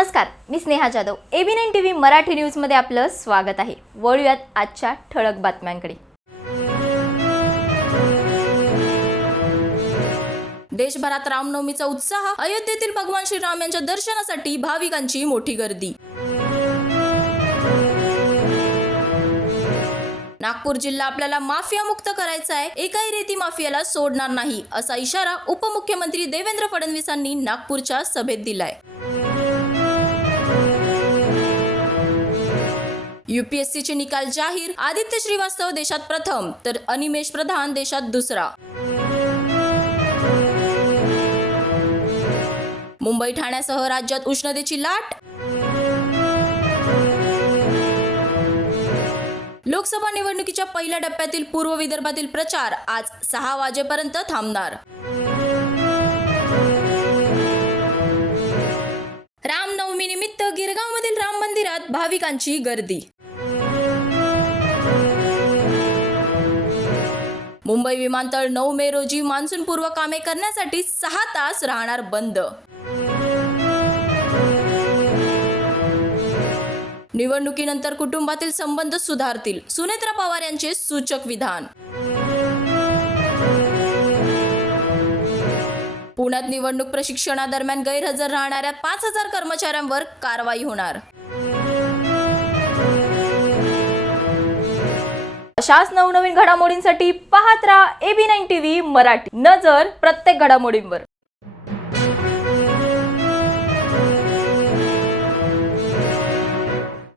नमस्कार मी Sneha Jadhav. A B nine T V Marathi न्यूजमध्ये आपलं स्वागत आहे. वळूयात आजच्या ठळक बातम्यांकडे. देशभरात रामनवमीचा उत्साह अयोध्येतील भगवान श्रीराम यांच्या दर्शनासाठी भाविकांची मोठी गर्दी. नागपूर जिल्हा आपल्याला माफिया मुक्त करायचा आहे. एकाही रेती माफियाला सोडणार नाही असा इशारा उपमुख्यमंत्री देवेंद्र फडणवीसांनी नागपूरच्या सभेत दिलाय. युपीएससीचे निकाल जाहीर. आदित्य श्रीवास्तव देशात प्रथम तर अनिमेश प्रधान देशात दुसरा. मुंबई ठाण्यासह राज्यात उष्णतेची लाट. लोकसभा निवडणुकीच्या पहिल्या टप्प्यातील पूर्व विदर्भातील प्रचार आज सहा वाजेपर्यंत थांबणार. मंदिरात भाविकांची गर्दी. मुंबई विमानतळ नऊ मे रोजी मान्सूनपूर्व कामे करण्यासाठी सहा तास राहणार बंद. निवडणुकीनंतर कुटुंबातील संबंध सुधारतील सुनेत्रा पवार यांचे सूचक विधान. पुण्यात निवडणूक प्रशिक्षणादरम्यान गैरहजर राहणाऱ्या पाच हजार कर्मचाऱ्यांवर कारवाई होणार. अशाच नवनवीन घडामोडींसाठी पाहत राहा A B nine T V Marathi. नजर प्रत्येक घडामोडींवर.